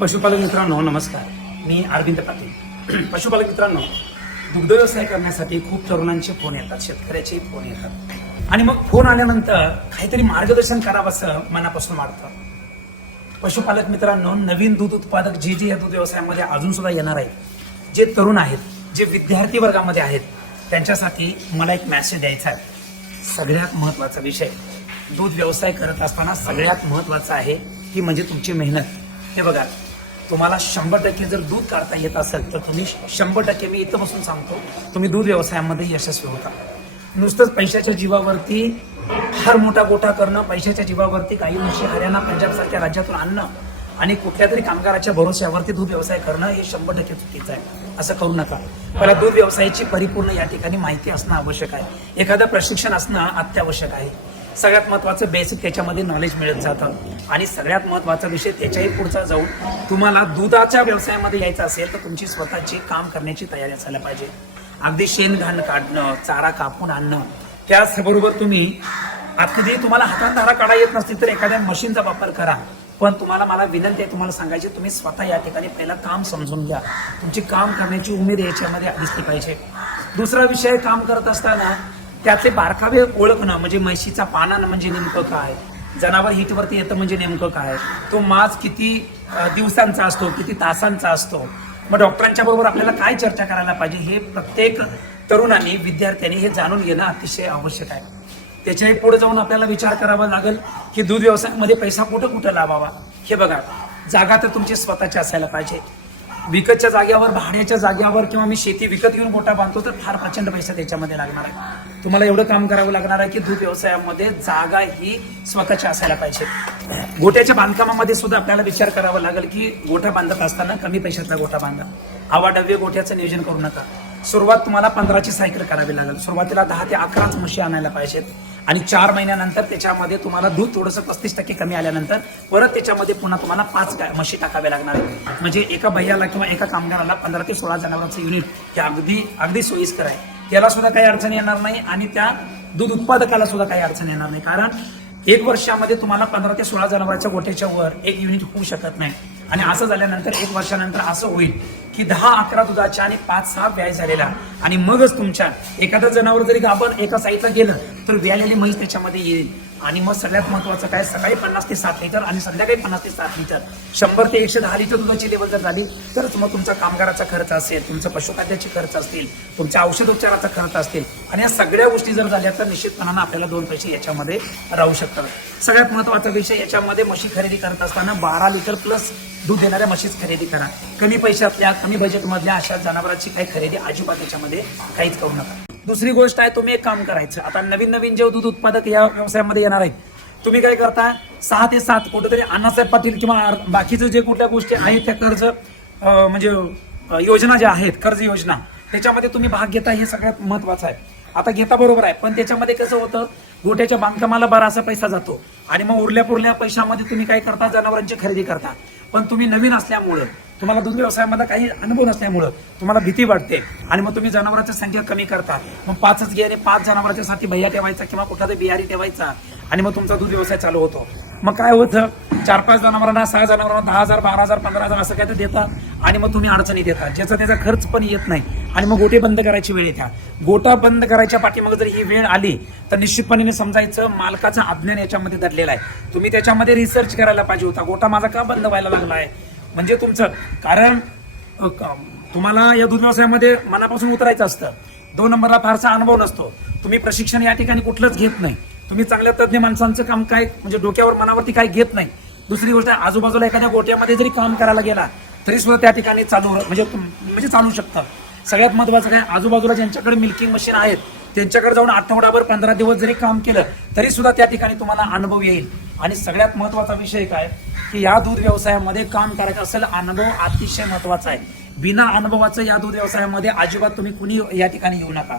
पशुपालक मित्रांनो नमस्कार. मी अरविंद पाटील. पशुपालक मित्रांनो दुग्ध व्यवसाय करण्यासाठी खूप तरुणांचे फोन येतात शेतकऱ्याचे फोन येतात. आणि मग फोन आल्यानंतर काहीतरी मार्गदर्शन करावं असं मनापासून वाटतं. पशुपालक मित्रांनो नवीन दूध उत्पादक जे जे या दूध व्यवसायामध्ये अजून सुद्धा येणार आहेत जे तरुण आहेत जे विद्यार्थी वर्गामध्ये आहेत त्यांच्यासाठी मला एक मॅसेज द्यायचा आहे. सगळ्यात महत्त्वाचा विषय दूध व्यवसाय करत असताना सगळ्यात महत्त्वाचा आहे ती म्हणजे तुमची मेहनत. हे बघा तुम्हाला शंभर टक्के जर दूध काढता येत असेल तर तुम्ही शंभर टक्के मी इथं बसून सांगतो तुम्ही दूध व्यवसायामध्ये यशस्वी होता. नुसतंच पैशाच्या जीवावरती फार मोठा गोठा करणं पैशाच्या जीवावरती काही म्हशी हरियाणा पंजाबसारख्या राज्यातून आणणं आणि कुठल्या तरी कामगाराच्या भरोश्यावरती दूध व्यवसाय करणं हे शंभर टक्के चुकीचं आहे. असं करू नका. मला दूध व्यवसायाची परिपूर्ण या ठिकाणी माहिती असणं आवश्यक आहे. एखादं प्रशिक्षण असणं अत्यावश्यक आहे. सगळ्यात महत्वाचं बेसिक त्याच्यामध्ये नॉलेज मिळत जातं. आणि सगळ्यात महत्त्वाचा विषय त्याच्याही पुढचा जाऊन तुम्हाला दुधाच्या व्यवसायामध्ये यायचं असेल तर तुमची स्वतःची काम करण्याची तयारी असायला पाहिजे. अगदी शेण घाण काढणं चारा कापून आणणं त्याचबरोबर तुम्ही अगदी तुम्हाला हातात धारा काढा येत नसतील तर एखाद्या मशीनचा वापर करा. पण तुम्हाला मला विनंती आहे तुम्हाला सांगायची तुम्ही स्वतः या ठिकाणी पहिला काम समजून घ्या. तुमची काम करण्याची उमेद याच्यामध्ये दिसली पाहिजे. दुसरा विषय काम करत असताना त्याचे बारकावे ओळखणं म्हणजे म्हशीचा पानानं म्हणजे नेमकं काय? जनावर हिटवरती येतं म्हणजे नेमकं काय? तो मास किती दिवसांचा असतो किती तासांचा असतो? मग डॉक्टरांच्या बरोबर आपल्याला काय चर्चा करायला पाहिजे हे प्रत्येक तरुणांनी विद्यार्थ्यांनी हे जाणून घेणं अतिशय आवश्यक आहे. त्याच्याही पुढे जाऊन आपल्याला विचार करावा लागेल की दूध व्यवसायामध्ये पैसा कुठं कुठं लावावा? हे बघा जागा तर तुमची स्वतःची असायला पाहिजे. विकतच्या जाग्यावर भाड्याच्या जाग्यावर किंवा मी शेती विकत घेऊन मोठा बांधतो तर फार प्रचंड पैसा त्याच्यामध्ये लागणार आहे. तुम्हाला एवढं काम करावं लागणार आहे की दूध व्यवसायामध्ये जागा ही स्वतःची असायला पाहिजे. गोट्याच्या बांधकामामध्ये सुद्धा आपल्याला विचार करावा लागेल की गोठा बांधत असताना कमी पैशातला गोठा बांधा. आवाडव्य गोठ्याचं नियोजन करू नका. सुरुवात तुम्हाला पंधराची सायकल करावी लागेल. सुरुवातीला दहा ते अकराच म्हशी आणायला पाहिजेत. आणि चार महिन्यानंतर त्याच्यामध्ये तुम्हाला दूध थोडंसं पस्तीस टक्के कमी आल्यानंतर परत त्याच्यामध्ये पुन्हा तुम्हाला पाच गाय म्हशी टाकाव्या लागणार म्हणजे एका भैयाला किंवा एका कामगाराला पंधरा ते सोळा जनावरांचं युनिट हे अगदी अगदी सोयीस्कर आहे. त्याला सुद्धा काही अडचण येणार नाही आणि त्या दूध उत्पादकाला सुद्धा काही अडचण येणार नाही. कारण एक वर्षामध्ये तुम्हाला पंधरा ते सोळा जनावरांच्या गोठ्याच्या वर एक युनिट होऊ शकत नाही. आणि असं झाल्यानंतर एक वर्षानंतर असं होईल की दहा अकरा दुधाच्या आणि पाच सहा व्याय झालेला आणि मगच तुमच्या एखादं जनावर जरी आपण एका साईडला गेलं तर व्यालेली म्हैस त्याच्यामध्ये येईल. आणि मग सगळ्यात महत्वाचं काय? सकाळी पन्नास ते सात लिटर आणि संध्याकाळी पन्नास ते सात लिटर. शंभर ते एकशे दहा लिटर दुधाची लेवल जर झाली तरच मग तुमचा कामगाराचा खर्च असेल तुमचं पशुखाद्याचे खर्च असतील तुमच्या औषधोपचाराचा खर्च असतील. आणि या सगळ्या गोष्टी जर झाल्या तर निश्चितपणानं आपल्याला दोन पैसे याच्यामध्ये राहू शकतात. सगळ्यात महत्त्वाचा विषय याच्यामध्ये म्हशी खरेदी करत असताना बारा लिटर प्लस दूध देणाऱ्या म्हशीच खरेदी करा. कमी पैशातल्या कमी बजेटमधल्या अशा जनावरांची काही खरेदी अजिबात याच्यामध्ये काहीच करू नका. दुसरी गोष्ट आहे तुम्ही एक काम करायचं. आता नवीन नवीन जे दूध उत्पादक या व्यवसायामध्ये येणार आहेत तुम्ही काय करता सहा ते सात कुठेतरी अण्णासाहेब पाटील किंवा बाकीचं जे कुठल्या गोष्टी आहेत त्या कर्ज म्हणजे योजना ज्या आहेत कर्ज योजना त्याच्यामध्ये तुम्ही भाग घेता हे सगळ्यात महत्वाचं आहे. आता घेता बरोबर आहे पण त्याच्यामध्ये कसं होतं गोट्याच्या बांधकामाला बराचसा पैसा जातो. आणि मग उरल्या पुरल्या पैशामध्ये तुम्ही काय करता जनावरांची खरेदी करता. पण तुम्ही नवीन असल्यामुळं तुम्हाला दूध व्यवसायामध्ये काही अनुभव नसल्यामुळं तुम्हाला भीती वाटते. आणि मग तुम्ही जनावरांची संख्या कमी करता. मग पाचच घे आणि पाच जनावरांच्या साठी भैया ठेवायचा किंवा कुठला बिहारी ठेवायचा. आणि मग तुमचा दूध व्यवसाय चालू होतो. मग काय होतं? चार पाच जनावरांना सहा जनावरांना दहा हजार बारा हजार पंधरा हजार असं काय तर देता आणि मग तुम्ही अडचणी देता ज्याचा त्याचा खर्च पण येत नाही. आणि मग गोटे बंद करायची वेळ येत्या गोटा बंद करायच्या पाठीमागे जर ही वेळ आली तर निश्चितपणे समजायचं मालकाचं अज्ञान याच्यामध्ये दडलेलं आहे. तुम्ही त्याच्यामध्ये रिसर्च करायला पाहिजे होता. गोटा माझा का बंद व्हायला लागला आहे? म्हणजे तुमचं कारण तुम्हाला या दूध व्यवसायामध्ये मनापासून उतरायचं असतं. दोन नंबरला फारसा अनुभव नसतो. तुम्ही प्रशिक्षण या ठिकाणी कुठलंच घेत नाही. तुम्ही चांगल्या तज्ज्ञ माणसांचं काम काय म्हणजे डोक्यावर मनावरती काय घेत नाही? दुसरी गोष्ट आजूबाजूला एखाद्या गोट्यामध्ये जरी काम करायला गेला तरी सुद्धा त्या ठिकाणी चालू म्हणजे म्हणजे चालू शकतं. सगळ्यात महत्वाचं काय आजूबाजूला ज्यांच्याकडे मिल्किंग मशीन आहेत त्यांच्याकडे जाऊन आठवडाभर पंधरा दिवस जरी काम केलं तरी सुद्धा त्या ठिकाणी तुम्हाला अनुभव येईल. आणि सगळ्यात महत्त्वाचा विषय काय की या दूध व्यवसायामध्ये काम करायचं असेल अनुभव अतिशय महत्त्वाचा आहे. बिना अनुभवाचं या दूध व्यवसायामध्ये अजिबात तुम्ही कुणी या ठिकाणी येऊ नका.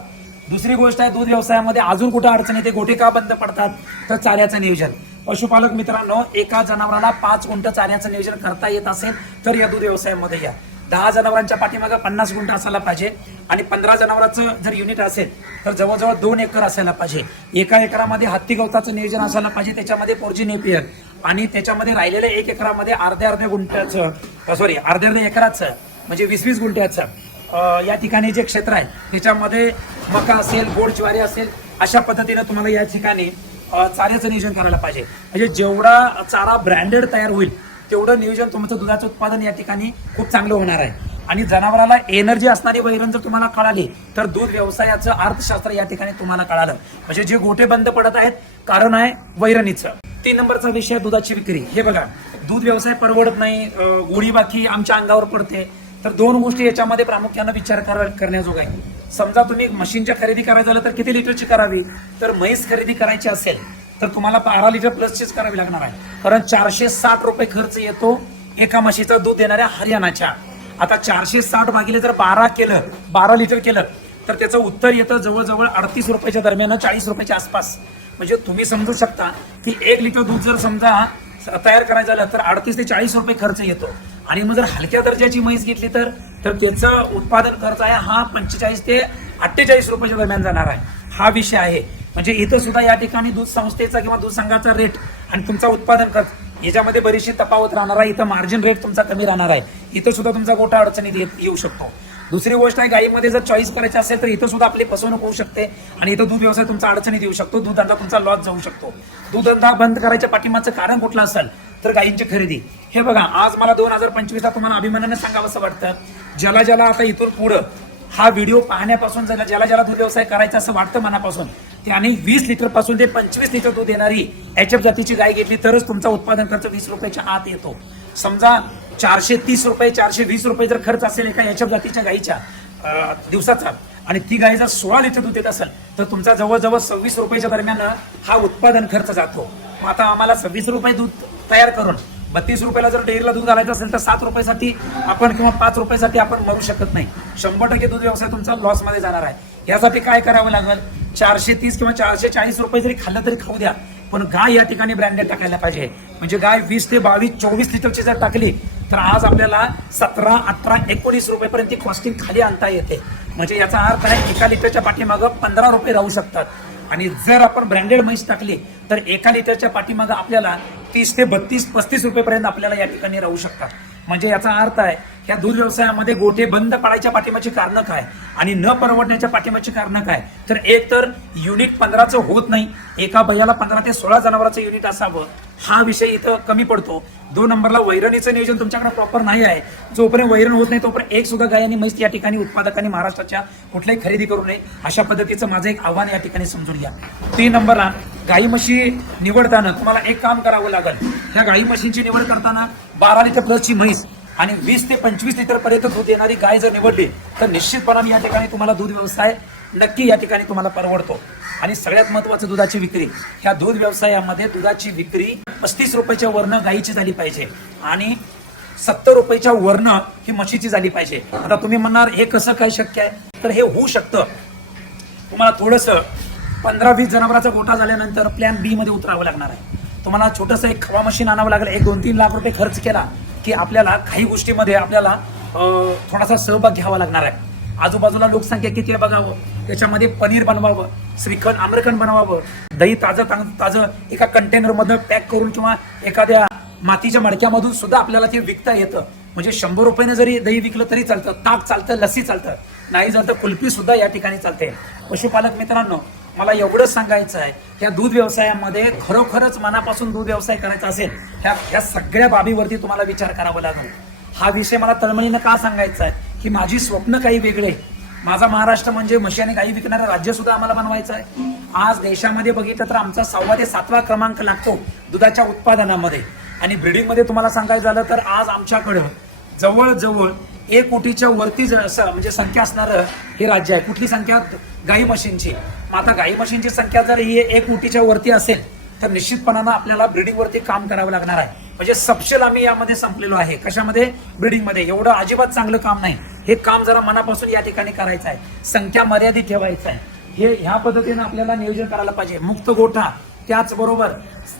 दुसरी गोष्ट आहे दूध व्यवसायामध्ये अजून कुठं अडचण येते गोटे का बंद पडतात तर चाऱ्याचं नियोजन. पशुपालक मित्रांनो एका जनावराला पाच गुंट चाऱ्याचं नियोजन करता येत असेल तर या दूध व्यवसायामध्ये या. दहा जनावरांच्या पाठीमागे पन्नास गुंठ असायला पाहिजे आणि पंधरा जनावरांचं जर युनिट असेल तर जवळजवळ दोन एकर असायला पाहिजे. एका एकरामध्ये हत्ती गवताचं नियोजन असायला पाहिजे त्याच्यामध्ये पोरजी नेपियर. आणि त्याच्यामध्ये राहिलेल्या एक एकरामध्ये अर्ध्या अर्ध्या गुंठ्याचं सॉरी अर्ध्या अर्ध्या एकराचं म्हणजे वीस वीस गुंठ्याचं. या ठिकाणी जे क्षेत्र आहे त्याच्यामध्ये मका असेल गोड ज्वारी असेल अशा पद्धतीनं तुम्हाला या ठिकाणी चाऱ्याचं नियोजन करायला पाहिजे. म्हणजे जेवढा चारा ब्रँडेड तयार होईल तेवढं नियोजन तुमचं दुधाचं उत्पादन या ठिकाणी खूप चांगलं होणार आहे. आणि जनावराला एनर्जी असणारी वैरण जर तुम्हाला कळाली तर दूध व्यवसायाचं अर्थशास्त्र या ठिकाणी तुम्हाला कळालं. म्हणजे जे गोटे बंद पडत आहेत कारण आहे वैरणीचं. तीन नंबरचा विषय दुधाची विक्री. हे बघा दूध व्यवसाय परवडत नाही अं, गोडी बाकी आमच्या अंगावर पडते. तर दोन गोष्टी याच्यामध्ये प्रामुख्यानं विचार करा आहे. समजा तुम्ही मशीनच्या खरेदी करायचं झालं तर किती लिटरची करावी? तर म्हैस खरेदी करायची असेल तर तुम्हाला बारा लिटर प्लसचीच करावी लागणार आहे. कारण चारशे साठ रुपये खर्च येतो एका म्हशीचं दूध देणाऱ्या हरियाणाच्या. आता चारशे साठ भागिले जर बारा केलं बारा लिटर केलं तर त्याचं उत्तर येतं जवळजवळ अडतीस रुपयाच्या दरम्यान चाळीस रुपयाच्या आसपास. म्हणजे तुम्ही समजू शकता की एक लिटर दूध जर समजा तयार करायचं झालं तर अडतीस ते चाळीस रुपये खर्च येतो. आणि मग जर हलक्या दर्जाची म्हैस घेतली तर तर त्याचं उत्पादन खर्च आहे हा पंचेचाळीस ते अठ्ठेचाळीस रुपयाच्या दरम्यान जाणार आहे. हा विषय आहे. म्हणजे इथं सुद्धा या ठिकाणी दूध संस्थेचा किंवा दूध संघाचा रेट आणि तुमचा उत्पादन खर्च याच्यामध्ये बरीचशी तफावत राहणार आहे. इथं मार्जिन रेट तुमचा कमी राहणार आहे. इथं सुद्धा तुमचा गोठा अडचणीत येऊ शकतो. दुसरी गोष्ट आहे गाईमध्ये जर चॉईस करायची असेल तर इथं सुद्धा आपली फसवणूक होऊ शकते आणि इथं दूध व्यवसाय तुमचा अडचणीत येऊ शकतो. दूध धंदा तुमचा लॉस जाऊ शकतो. दूध धंदा बंद करायच्या पाठिंबाचं कारण कुठलं असेल तर गायींची खरेदी. हे बघा आज मला दोन हजार पंचवीसला तुम्हाला अभिमानानं सांगावं असं वाटतं. ज्याला ज्याला आता इथून पुढं हा व्हिडिओ पाहण्यापासून ज्याला ज्याला ज्याला दूध व्यवसाय करायचा असं वाटतं मनापासून त्याने वीस लिटरपासून ते पंचवीस लिटर दूध देणारी एच एफ जातीची गाय घेतली तरच तुमचा उत्पादन खर्च वीस रुपयाच्या आत येतो. समजा चारशे तीस रुपये चारशे वीस रुपये जर खर्च असेल एका एच एफ जातीच्या गायीच्या दिवसाचा आणि ती गाय जर सोळा लिटर दूध देत असेल तर तुमचा जवळजवळ सव्वीस रुपयाच्या दरम्यान हा उत्पादन खर्च जातो. मग आता आम्हाला सव्वीस रुपये दूध तयार करून बत्तीस रुपयाला जर डेअरीला दूध घालायचं असेल तर सात रुपयासाठी आपण किंवा पाच रुपयासाठी आपण मरू शकत नाही. शंभर टक्के दूध व्यवसाय तुमचा लॉसमध्ये जाणार आहे. यासाठी काय करावं लागेल? चारशे तीस किंवा चारशे चाळीस रुपये जरी खाल्लं तरी खाऊ द्या. पण गाय या ठिकाणी ब्रँडेड टाकायला पाहिजे. म्हणजे गाय वीस ते बावीस चोवीस लिटरची जर टाकली तर आज आपल्याला सतरा अठरा एकोणीस रुपयेपर्यंत ती कॉस्टिंग खाली आणता येते. म्हणजे याचा अर्थ आहे एका लिटरच्या पाठीमागं पंधरा रुपये राहू शकतात. आणि जर आपण ब्रँडेड म्हैस टाकली तर एका लिटरच्या पाठीमागं आपल्याला तीस ते बत्तीस पस्तीस रुपयेपर्यंत आपल्याला या ठिकाणी राहू शकतात. म्हणजे याचा अर्थ आहे या दूध व्यवसायामध्ये गोठे बंद पडायच्या पाठिंबाची कारणं काय? आणि न परवडण्याच्या पाठिंबाची कारणं काय? तर एक तर युनिट पंधराचं होत नाही. एका भैयाला पंधरा ते सोळा जनावरांचं युनिट असावं. हा विषय इथं कमी पडतो. दोन नंबरला वैरणीचं नियोजन तुमच्याकडे प्रॉपर नाही आहे. जोपर्यंत वैरण होत नाही तोपर्यंत एक सुद्धा गाय आणि म्हैस या ठिकाणी उत्पादकांनी महाराष्ट्राच्या कुठल्याही खरेदी करू नये. अशा पद्धतीचं माझं एक आव्हान या ठिकाणी समजून घ्या. तीन नंबरला गाई म्हशी निवडताना तुम्हाला एक काम करावं लागेल. ह्या गाई म्हशींची निवड करताना बारा लिटर प्लसची म्हैस आणि वीस ते पंचवीस लिटर पर्यंत दूध देणारी गाय जर निवडली तर निश्चितपणाने या ठिकाणी तुम्हाला दूध व्यवसाय नक्की या ठिकाणी तुम्हाला परवडतो. आणि सगळ्यात महत्वाचं दुधाची विक्री. ह्या दूध व्यवसायामध्ये दुधाची विक्री पस्तीस रुपयाच्या वरनं गाईची झाली पाहिजे आणि सत्तर रुपयाच्या वरनं ही म्हशीची झाली पाहिजे. आता तुम्ही म्हणणार हे कसं काय शक्य आहे? तर हे होऊ शकतं. तुम्हाला थोडंसं पंधरा वीस जनावराचा गोठा झाल्यानंतर प्लॅन बी मध्ये उतरावं लागणार आहे. तुम्हाला छोटंसं एक खवा मशीन आणावं लागेल. एक दोन तीन लाख रुपये खर्च केला की आपल्याला काही गोष्टीमध्ये आपल्याला थोडासा सहभाग घ्यावा लागणार आहे. आजूबाजूला लोकसंख्या किती आहे बघावं. त्याच्यामध्ये पनीर बनवावं श्रीखंड आम्रखंड बनवावं. दही ताजं तां- ताजं एका कंटेनरमधनं पॅक करून किंवा एखाद्या मातीच्या मडक्यामधून सुद्धा आपल्याला ते विकता येतं. म्हणजे शंभर रुपयाने जरी दही विकलं तरी चालतं ताक चालतं लस्सी चालतं. नाही चालतं कुल्फी सुद्धा या ठिकाणी चालते. पशुपालक मित्रांनो मला एवढंच सांगायचं आहे या दूध व्यवसायामध्ये खरोखरच मनापासून दूध व्यवसाय करायचा असेल ह्या ह्या सगळ्या बाबीवरती तुम्हाला विचार करावा लागेल. हा विषय मला तळमळीनं का सांगायचा आहे की माझी स्वप्न काही वेगळे. माझा महाराष्ट्र म्हणजे म्हशी आणि गाई विकणारं राज्य सुद्धा आम्हाला बनवायचं आहे. आज देशामध्ये बघितलं तर आमचा सहावा ते सातवा क्रमांक लागतो दुधाच्या उत्पादनामध्ये. आणि ब्रिडिंगमध्ये तुम्हाला सांगायचं झालं तर आज आमच्याकडं जवळजवळ एक कोटीच्या वरती म्हणजे संख्या असणारं हे राज्य आहे. कुठली संख्या? गाई म्हशींची. मग आता गाई म्हशींची संख्या जर ही एक उटीच्या वरती असेल तर निश्चितपणानं आपल्याला ब्रिडिंग वरती काम करावं लागणार आहे. म्हणजे सपशेल आम्ही यामध्ये संपलेलो आहे. कशामध्ये? ब्रिडिंगमध्ये. एवढं अजिबात चांगलं काम नाही. हे काम जरा मनापासून या ठिकाणी करायचं आहे. संख्या मर्यादित ठेवायचं आहे. हे ह्या पद्धतीनं आपल्याला नियोजन करायला पाहिजे. मुक्त गोठा त्याचबरोबर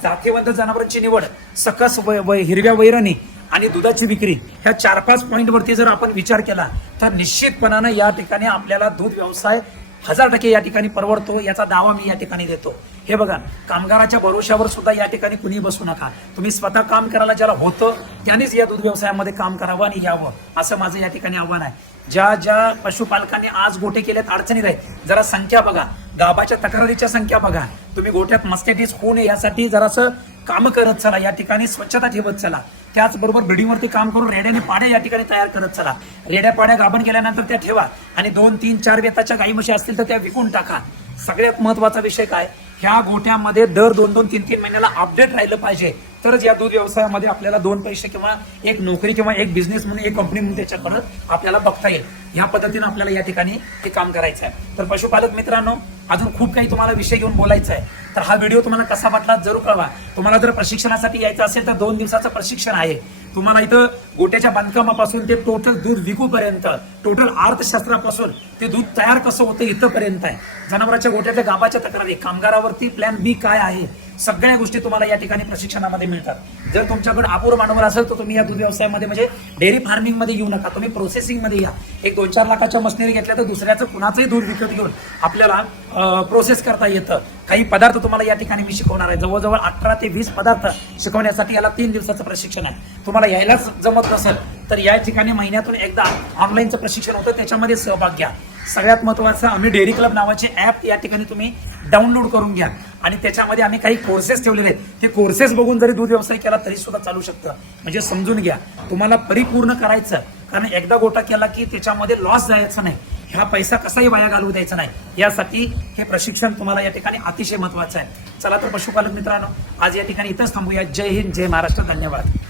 जातीवंत जनावरांची निवड सकस वै- वै- हिरव्या वैरणी आणि दुधाची विक्री ह्या चार पाच पॉईंटवरती जर आपण विचार केला तर निश्चितपणानं या ठिकाणी आपल्याला दूध व्यवसाय हजार टक्के या ठिकाणी परवडतो याचा दावा मी या ठिकाणी देतो. हे बघा कामगाराच्या भरोश्यावर सुद्धा या ठिकाणी कुणी बसू नका. तुम्ही स्वतः काम करायला ज्याला होतं त्यानेच या दूध व्यवसायामध्ये काम करावं आणि यावं असं माझं या ठिकाणी आव्हान आहे. ज्या ज्या पशुपालकांनी आज गोटे केलेत अडचणीत आहेत जरा संख्या बघा. गाबाच्या तक्रारीच्या संख्या बघा. तुम्ही गोट्यात मस्टॅटिस होऊ नये यासाठी जरासं कामं करत चला या ठिकाणी स्वच्छता ठेवत चला. त्याचबरोबर बिल्डिंगवरती काम करून रेड्याने पाड्या या ठिकाणी तयार करत चला. रेड्या पाड्या गाभण केल्यानंतर त्या ठेवा आणि दोन तीन चार वेताच्या गाई म्हशी असतील तर त्या विकून टाका. सगळ्यात महत्त्वाचा विषय काय? ह्या गोट्यामध्ये दर दोन दोन तीन तीन महिन्याला अपडेट राहिलं पाहिजे. तरच या दूध व्यवसायामध्ये आपल्याला दोन पैसे किंवा एक नोकरी किंवा एक बिझनेस म्हणून एक कंपनी म्हणून त्याच्याकडे आपल्याला बघता येईल. या पद्धतीनं आपल्याला या ठिकाणी हे काम करायचं आहे. तर पशुपालक मित्रांनो अजून खूप काही तुम्हाला विषय घेऊन बोलायचं आहे. तर हा व्हिडिओ तुम्हाला कसा वाटला जरूर कळवा. तुम्हाला जर प्रशिक्षणासाठी यायचं असेल तर दोन दिवसाचं प्रशिक्षण आहे. तुम्हाला इथं गोट्याच्या बांधकामापासून ते टोटल दूध विकूपर्यंत टोटल अर्थशास्त्रापासून ते दूध तयार कसं होतं इथंपर्यंत आहे. जनावरांच्या गोट्याच्या गाबाच्या तक्रारी कामगारावरती प्लॅन बी काय आहे? सगळ्या गोष्टी तुम्हाला या ठिकाणी प्रशिक्षणामध्ये मिळतात. जर तुमच्याकडे अपूर मानवर असेल तर तुम्ही या दूध व्यवसायामध्ये म्हणजे डेअरी फार्मिंगमध्ये येऊ नका. तुम्ही प्रोसेसिंगमध्ये या. एक दोन चार लाखाच्या मशिनरी घेतल्या तर दुसऱ्याचं कुणाचंही दूध विकत घेऊन आपल्याला प्रोसेस करता येतं. काही पदार्थ तुम्हाला या ठिकाणी मी शिकवणार आहे. जवळजवळ अठरा ते वीस पदार्थ शिकवण्यासाठी याला तीन दिवसाचं प्रशिक्षण आहे. तुम्हाला यायलाच जमत नसेल तर या ठिकाणी महिन्यातून एकदा ऑनलाईनचं प्रशिक्षण होतं. त्याच्यामध्ये सहभाग घ्या. सगळ्यात महत्वाचं आम्ही डेअरी क्लब नावाचे ऍप या ठिकाणी तुम्ही डाउनलोड करून घ्या. आणि त्याच्यामध्ये आम्ही काही कोर्सेस ठेवलेले आहेत. ते कोर्सेस बघून जरी दूध व्यवसाय केला तरी सुद्धा चालू शकतं. म्हणजे समजून घ्या. तुम्हाला परिपूर्ण करायचं कारण एकदा गोटा केला की त्याच्यामध्ये लॉस जायचं नाही. ह्या पैसा कसाही वाया घालवू द्यायचा नाही. यासाठी हे प्रशिक्षण तुम्हाला या ठिकाणी अतिशय महत्वाचं आहे. चला तर पशुपालक मित्रांनो आज या ठिकाणी इथंच थांबूया. जय हिंद जय महाराष्ट्र. धन्यवाद.